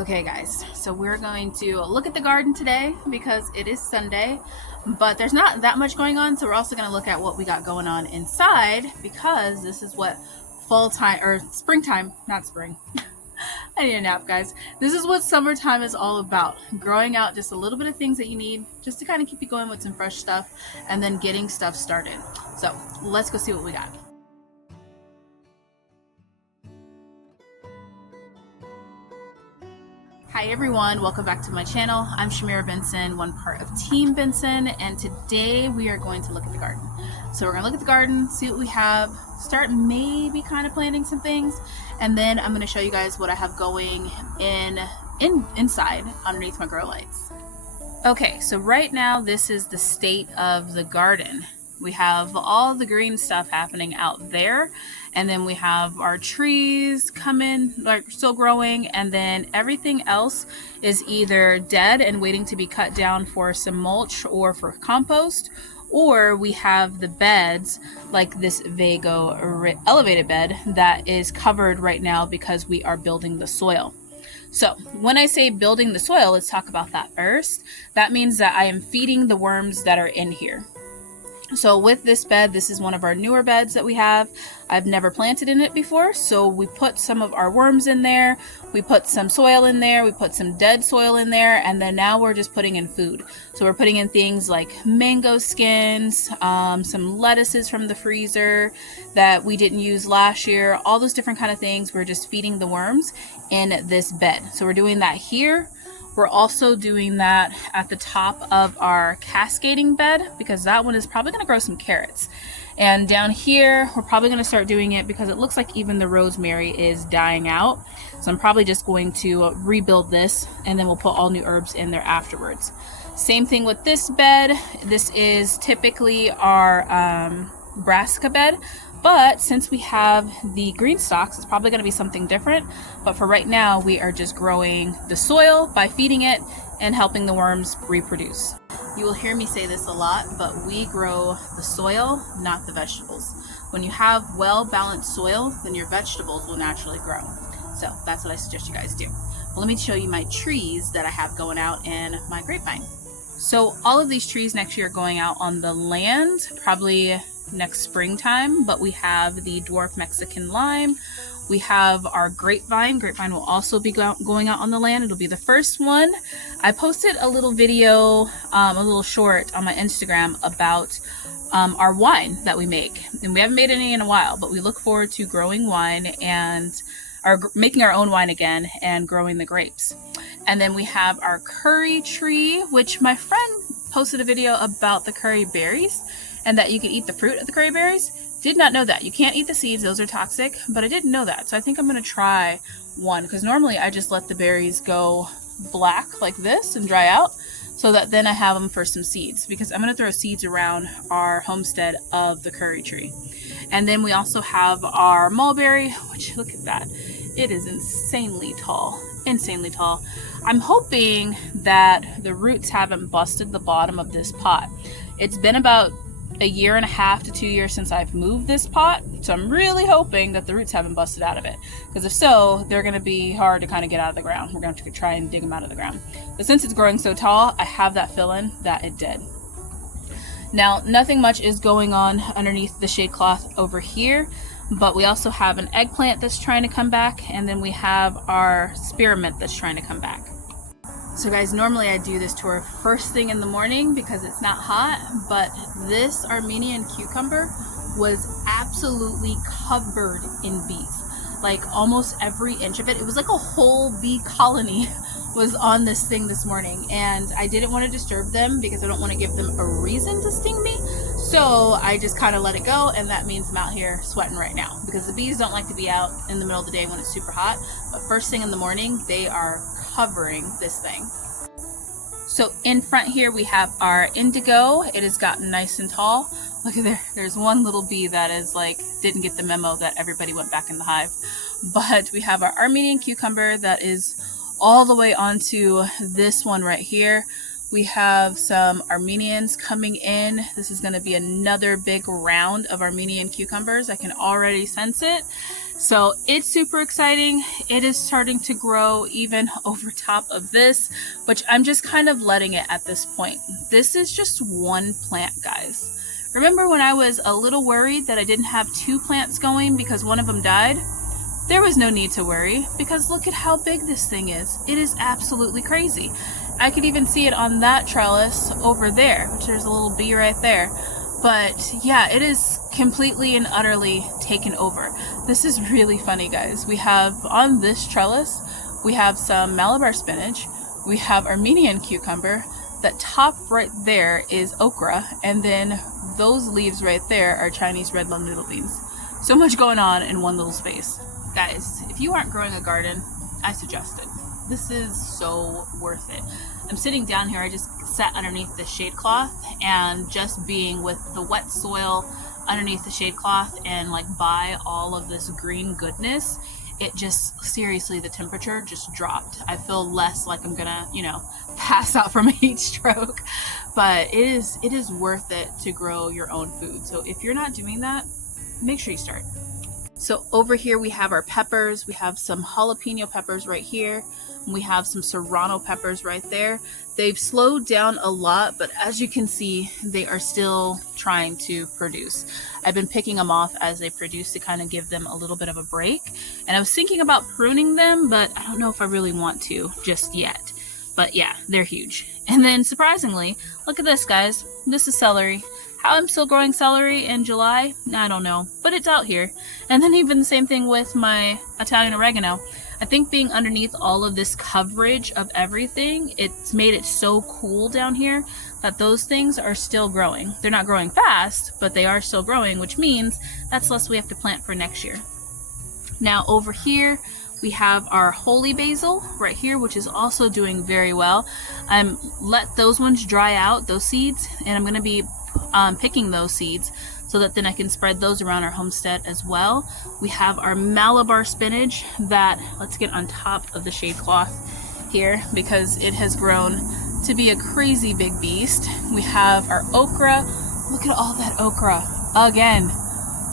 Okay guys, so we're going to look at the garden today because it is Sunday, but there's not that much going on, so we're also going to look at what we got going on inside because this is what fall time, or springtime, not spring. I need a nap, guys. This is what summertime is all about. Growing out just a little bit of things that you need just to kind of keep you going with some fresh stuff and then getting stuff started. So let's go see what we got. Hi everyone, welcome back to my channel. I'm Shamira Benson, one part of Team Benson, and today we are going to look at the garden. So we're going to look at the garden, see what we have, start maybe kind of planting some things, and then I'm going to show you guys what I have going inside underneath my grow lights. Okay, so right now this is the state of the garden. We have all the green stuff happening out there, and then we have our trees coming, like still growing, and then everything else is either dead and waiting to be cut down for some mulch or for compost, or we have the beds like this Vego elevated bed that is covered right now because we are building the soil. So when I say building the soil, let's talk about that first. That means that I am feeding the worms that are in here. So with this bed, this is one of our newer beds that we have. I've never planted in it before, so we put some of our worms in there, we put some soil in there, we put some dead soil in there, and then now we're just putting in food. So we're putting in things like mango skins, some lettuces from the freezer that we didn't use last year, all those different kind of things. We're just feeding the worms in this bed. So we're doing that here. We're also doing that at the top of our cascading bed because that one is probably going to grow some carrots. And down here, we're probably going to start doing it because it looks like even the rosemary is dying out. So I'm probably just going to rebuild this and then we'll put all new herbs in there afterwards. Same thing with this bed. This is typically our brassica bed. But since we have the green stalks, it's probably going to be something different. But for right now, we are just growing the soil by feeding it and helping the worms reproduce. You will hear me say this a lot, but we grow the soil, not the vegetables. When you have well-balanced soil, then your vegetables will naturally grow. So that's what I suggest you guys do. Well, let me show you my trees that I have going out in my grapevine. So all of these trees next year are going out on the land, probably next springtime, but we have the dwarf Mexican lime. We have our grapevine. Grapevine will also be going out on the land. It'll be the first one. I posted a little video, a little short on my Instagram about our wine that we make. And we haven't made any in a while, but we look forward to growing wine and making our own wine again and growing the grapes. And then we have our curry tree, which my friend posted a video about the curry berries and that you can eat the fruit of the curry berries. Did not know that. You can't eat the seeds, those are toxic, but I didn't know that. So I think I'm going to try one because normally I just let the berries go black like this and dry out so that then I have them for some seeds because I'm going to throw seeds around our homestead of the curry tree. And then we also have our mulberry, which look at that. It is insanely tall, insanely tall. I'm hoping that the roots haven't busted the bottom of this pot. It's been about a year and a half to 2 years since I've moved this pot, so I'm really hoping that the roots haven't busted out of it, because if so, they're going to be hard to kind of get out of the ground. We're going to have to try and dig them out of the ground. But since it's growing so tall, I have that feeling that it did. Now, nothing much is going on underneath the shade cloth over here, but we also have an eggplant that's trying to come back, and then we have our spearmint that's trying to come back. So guys, normally I do this tour first thing in the morning because it's not hot, but this Armenian cucumber was absolutely covered in bees. Like almost every inch of it. It was like a whole bee colony was on this thing this morning, and I didn't want to disturb them because I don't want to give them a reason to sting me. So I just kind of let it go, and that means I'm out here sweating right now because the bees don't like to be out in the middle of the day when it's super hot, but first thing in the morning they are covering this thing. So in front here we have our indigo. It has gotten nice and tall. Look at there. There's one little bee that is like didn't get the memo that everybody went back in the hive. But we have our Armenian cucumber that is all the way onto this one right here. We have some Armenians coming in. This is going to be another big round of Armenian cucumbers. I can already sense it. So it's super exciting. It is starting to grow even over top of this, which I'm just kind of letting it at this point. This is just one plant, guys. Remember when I was a little worried that I didn't have 2 plants going because one of them died? There was no need to worry, because look at how big this thing is. It is absolutely crazy. I could even see it on that trellis over there, which there's a little bee right there. But yeah, it is completely and utterly taken over. This is really funny, guys. We have on this trellis, we have some Malabar spinach, we have Armenian cucumber, that top right there is okra, and then those leaves right there are Chinese red lung noodle beans. So much going on in one little space. Guys, if you aren't growing a garden, I suggest it. This is so worth it. I'm sitting down here, I just sat underneath the shade cloth, and just being with the wet soil underneath the shade cloth and like by all of this green goodness, it just, seriously, the temperature just dropped. I feel less like I'm gonna, pass out from a heat stroke. But it is worth it to grow your own food. So if you're not doing that, make sure you start. So over here we have our peppers. We have some jalapeno peppers right here. And we have some serrano peppers right there. They've slowed down a lot, but as you can see, they are still trying to produce. I've been picking them off as they produce to kind of give them a little bit of a break. And I was thinking about pruning them, but I don't know if I really want to just yet. But yeah, they're huge. And then surprisingly, look at this, guys. This is celery. How I'm still growing celery in July, I don't know, but it's out here. And then even the same thing with my Italian oregano. I think being underneath all of this coverage of everything, it's made it so cool down here that those things are still growing. They're not growing fast, but they are still growing, which means that's less we have to plant for next year. Now over here, we have our holy basil right here, which is also doing very well. I'm let those ones dry out, those seeds, and I'm going to be picking those seeds so that then I can spread those around our homestead as well. We have our Malabar spinach that, let's get on top of the shade cloth here because it has grown to be a crazy big beast. We have our okra. Look at all that okra. Again,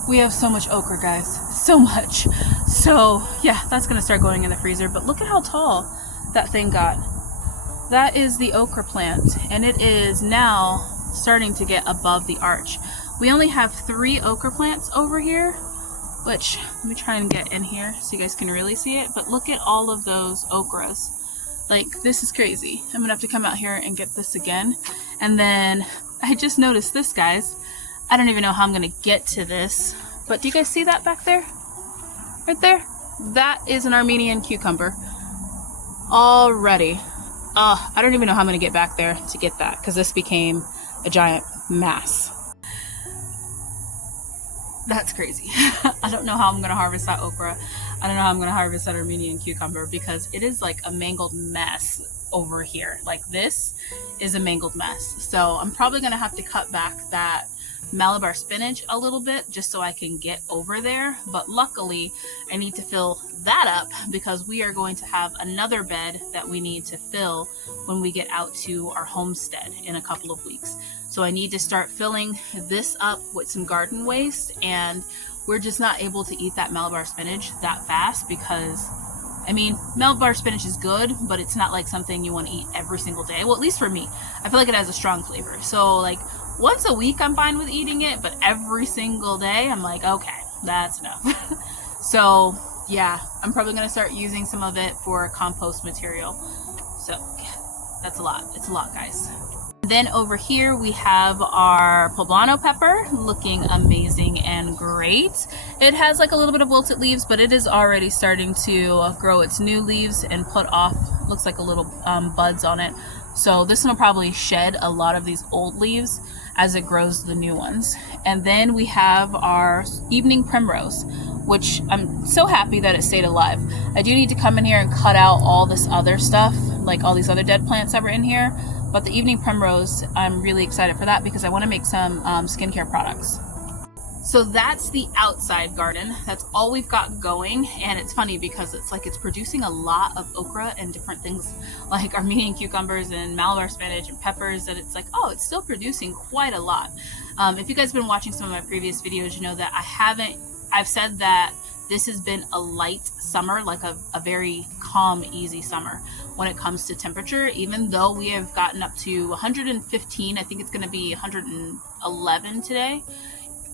we have so much okra, guys. So much. So yeah, that's gonna start going in the freezer, but look at how tall that thing got. That is the okra plant, and it is now starting to get above the arch. We only have 3 okra plants over here, which, let me try and get in here so you guys can really see it, but look at all of those okras. Like, this is crazy. I'm gonna have to come out here and get this again. And then I just noticed this, guys. I don't even know how I'm gonna get to this, but do you guys see that back there? Right there? That is an Armenian cucumber already. I don't even know how I'm gonna get back there to get that because this became a giant mass. That's crazy. I don't know how I'm gonna harvest that okra. I don't know how I'm gonna harvest that Armenian cucumber because it is like a mangled mess over here. Like, this is a mangled mess. So I'm probably gonna have to cut back that Malabar spinach a little bit just so I can get over there. But luckily I need to fill that up because we are going to have another bed that we need to fill when we get out to our homestead in a couple of weeks. So I need to start filling this up with some garden waste, and we're just not able to eat that Malabar spinach that fast because, I mean, Malabar spinach is good, but it's not like something you want to eat every single day. Well, at least for me. I feel like it has a strong flavor. So like once a week I'm fine with eating it, but every single day I'm like, okay, that's enough. So yeah, I'm probably going to start using some of it for compost material. So yeah, that's a lot. It's a lot, guys. Then over here we have our poblano pepper looking amazing and great. It has like a little bit of wilted leaves, but it is already starting to grow its new leaves and put off, looks like a little buds on it. So this one will probably shed a lot of these old leaves as it grows the new ones. And then we have our evening primrose, which I'm so happy that it stayed alive. I do need to come in here and cut out all this other stuff, like all these other dead plants that were in here. But the evening primrose, I'm really excited for that because I want to make some skincare products. So that's the outside garden. That's all we've got going. And it's funny because it's like it's producing a lot of okra and different things like Armenian cucumbers and Malabar spinach and peppers, that it's like, oh, it's still producing quite a lot. If you guys have been watching some of my previous videos, you know that I've said that this has been a light summer, like a very calm, easy summer when it comes to temperature. Even though we have gotten up to 115, I think it's going to be 111 today.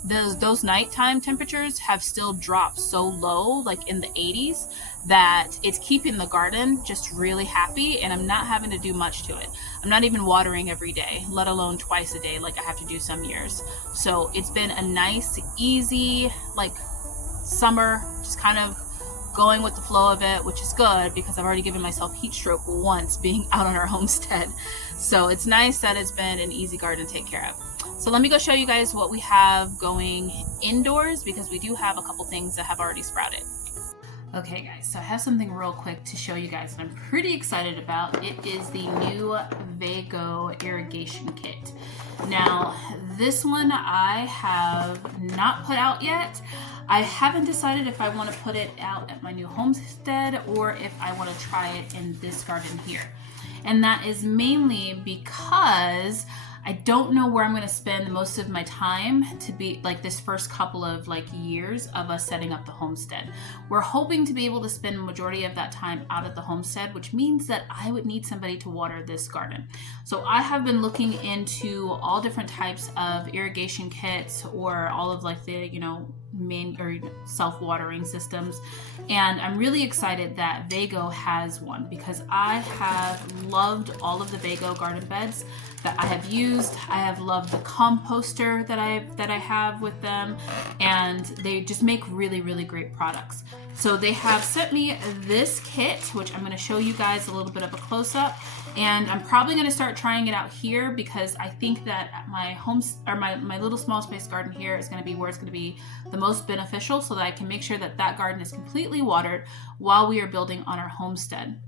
Those nighttime temperatures have still dropped so low, like in the 80s, that it's keeping the garden just really happy, and I'm not having to do much to it. I'm not even watering every day, let alone twice a day like I have to do some years. So it's been a nice, easy, like summer, just kind of going with the flow of it, which is good because I've already given myself heat stroke once being out on our homestead. So it's nice that it's been an easy garden to take care of. So let me go show you guys what we have going indoors, because we do have a couple things that have already sprouted. Okay guys, so I have something real quick to show you guys that I'm pretty excited about. It is the new Vego irrigation kit. Now, this one I have not put out yet. I haven't decided if I want to put it out at my new homestead or if I want to try it in this garden here. And that is mainly because I don't know where I'm going to spend most of my time to be like this first couple of like years of us setting up the homestead. We're hoping to be able to spend the majority of that time out at the homestead, which means that I would need somebody to water this garden. So I have been looking into all different types of irrigation kits or all of like the, main or self-watering systems, and I'm really excited that Vego has one because I have loved all of the Vego garden beds that I have used. I have loved the composter that I have with them, and they just make really, really great products. So they have sent me this kit, which I'm going to show you guys a little bit of a close-up, and I'm probably going to start trying it out here because I think that at my home or my little small space garden here is going to be where it's going to be the most beneficial, so that I can make sure that that garden is completely watered while we are building on our homestead.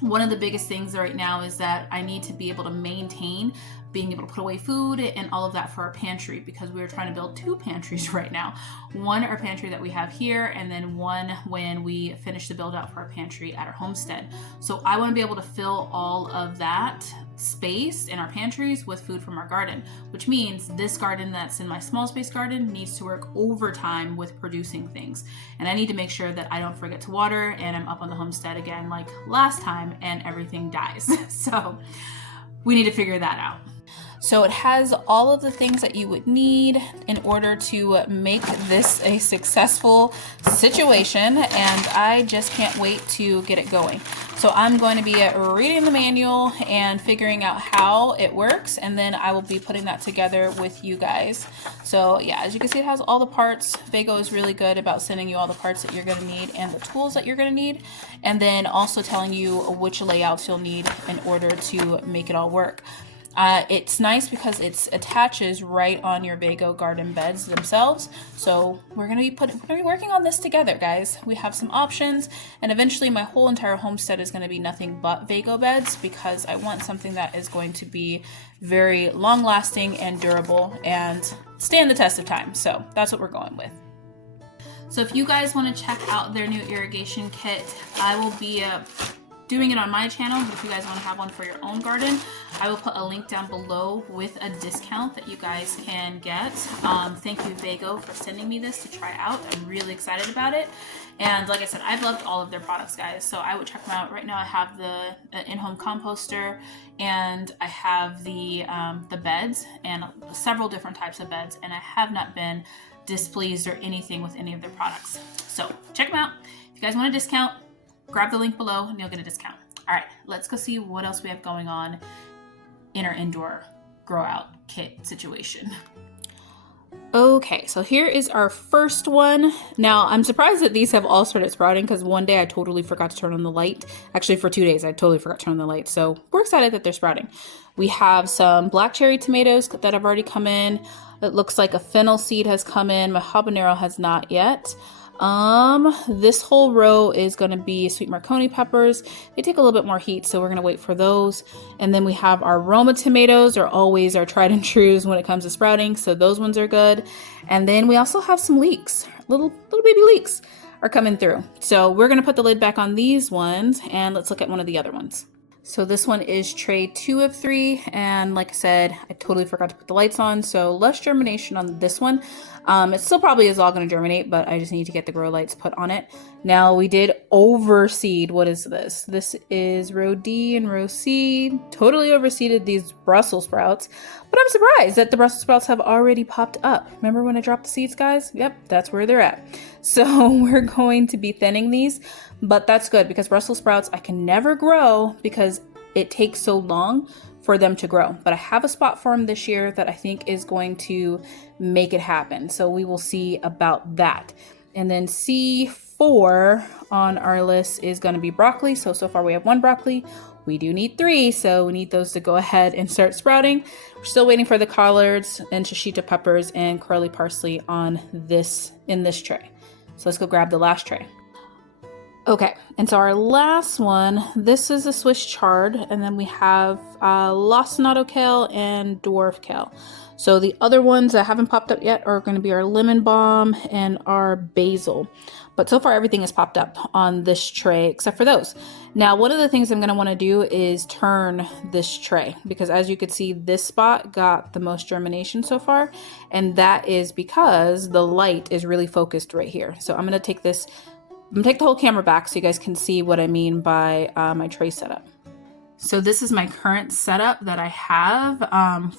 One of the biggest things right now is that I need to be able to maintain being able to put away food and all of that for our pantry, because we are trying to build two pantries right now. One, our pantry that we have here, and then one when we finish the build out for our pantry at our homestead. So I want to be able to fill all of that space in our pantries with food from our garden, which means this garden that's in my small space garden needs to work overtime with producing things. And I need to make sure that I don't forget to water and I'm up on the homestead again like last time and everything dies. So we need to figure that out. So it has all of the things that you would need in order to make this a successful situation, and I just can't wait to get it going. So I'm going to be reading the manual and figuring out how it works, and then I will be putting that together with you guys. So yeah, as you can see, it has all the parts. Vego is really good about sending you all the parts that you're going to need and the tools that you're going to need, and then also telling you which layouts you'll need in order to make it all work. It's nice because it attaches right on your Vego garden beds themselves. So we're gonna be working on this together, guys. We have some options, and eventually my whole entire homestead is gonna be nothing but Vego beds, because I want something that is going to be very long lasting and durable and stand the test of time. So that's what we're going with. So if you guys want to check out their new irrigation kit, I will be doing it on my channel, but if you guys want to have one for your own garden, I will put a link down below with a discount that you guys can get. Thank you, Vego, for sending me this to try out. I'm really excited about it. And like I said, I've loved all of their products, guys, so I would check them out. Right now I have the in-home composter, and I have the beds, and several different types of beds, and I have not been displeased or anything with any of their products. So check them out. If you guys want a discount, grab the link below and you'll get a discount. All right, let's go see what else we have going on in our indoor grow out kit situation. Okay, so here is our first one. Now, I'm surprised that these have all started sprouting, because one day I totally forgot to turn on the light. Actually, for 2 days, I totally forgot to turn on the light. So we're excited that they're sprouting. We have some black cherry tomatoes that have already come in. It looks like a fennel seed has come in. My habanero has not yet. This whole row is going to be sweet Marconi peppers. They take a little bit more heat, so we're going to wait for those. And then we have our Roma tomatoes, are always our tried and trues when it comes to sprouting, so those ones are good. And then we also have some leeks, little baby leeks are coming through. So we're going to put the lid back on these ones, and let's look at one of the other ones. So this one is tray 2 of 3, and like I said, I totally forgot to put the lights on, so less germination on this one. It still probably is all going to germinate, but I just need to get the grow lights put on it. Now we did overseed. What is this? This is row D and row C. Totally overseeded these Brussels sprouts, but I'm surprised that the Brussels sprouts have already popped up. Remember when I dropped the seeds, guys? Yep, that's where they're at. So we're going to be thinning these. But that's good because Brussels sprouts I can never grow because it takes so long for them to grow. But I have a spot for them this year that I think is going to make it happen. So we will see about that. And then C4 on our list is going to be broccoli. So far we have 1 broccoli. We do need 3, so we need those to go ahead and start sprouting. We're still waiting for the collards and shishito peppers and curly parsley on this in this tray. So let's go grab the last tray. Okay, and so our last one, this is a Swiss chard, and then we have lacinato kale and dwarf kale. So the other ones that haven't popped up yet are going to be our lemon balm and our basil. But so far everything has popped up on this tray except for those. Now one of the things I'm going to want to do is turn this tray because as you can see this spot got the most germination so far, and that is because the light is really focused right here. So I'm going to take this, I'm gonna take the whole camera back so you guys can see what I mean by my tray setup. So this is my current setup that I have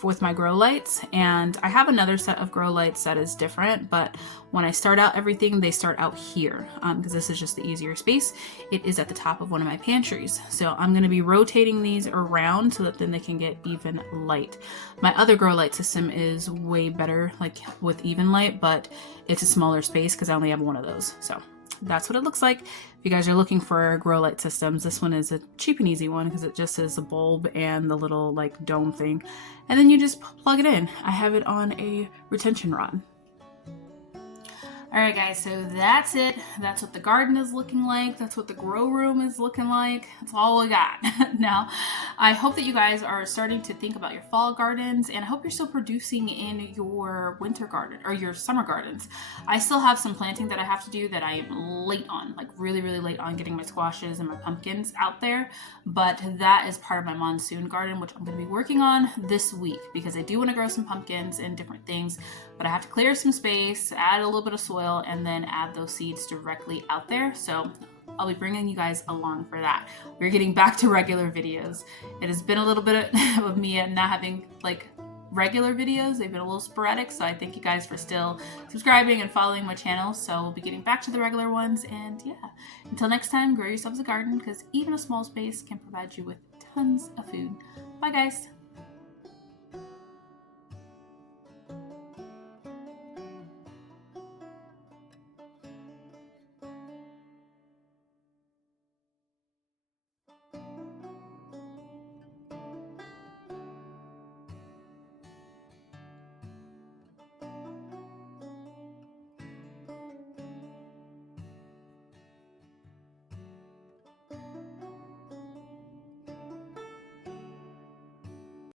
with my grow lights, and I have another set of grow lights that is different, but when I start out everything, they start out here because this is just the easier space. It is at the top of one of my pantries. So I'm gonna be rotating these around so that then they can get even light. My other grow light system is way better, like with even light, but it's a smaller space because I only have one of those. So that's what it looks like. If you guys are looking for grow light systems, this one is a cheap and easy one because it just is the bulb and the little like dome thing, and then you just plug it in. I have it on a retention rod. All right, guys, so that's it. That's what the garden is looking like. That's what the grow room is looking like. That's all we got. Now, I hope that you guys are starting to think about your fall gardens, and I hope you're still producing in your winter garden or your summer gardens. I still have some planting that I have to do that I am late on, like really, really late on getting my squashes and my pumpkins out there. But that is part of my monsoon garden, which I'm going to be working on this week because I do want to grow some pumpkins and different things, but I have to clear some space, add a little bit of soil, and then add those seeds directly out there. So I'll be bringing you guys along for that. We're getting back to regular videos. It has been a little bit of me not having like regular videos. They've been a little sporadic, so I thank you guys for still subscribing and following my channel. So we'll be getting back to the regular ones, and yeah, until next time, grow yourselves a garden because even a small space can provide you with tons of food. Bye guys.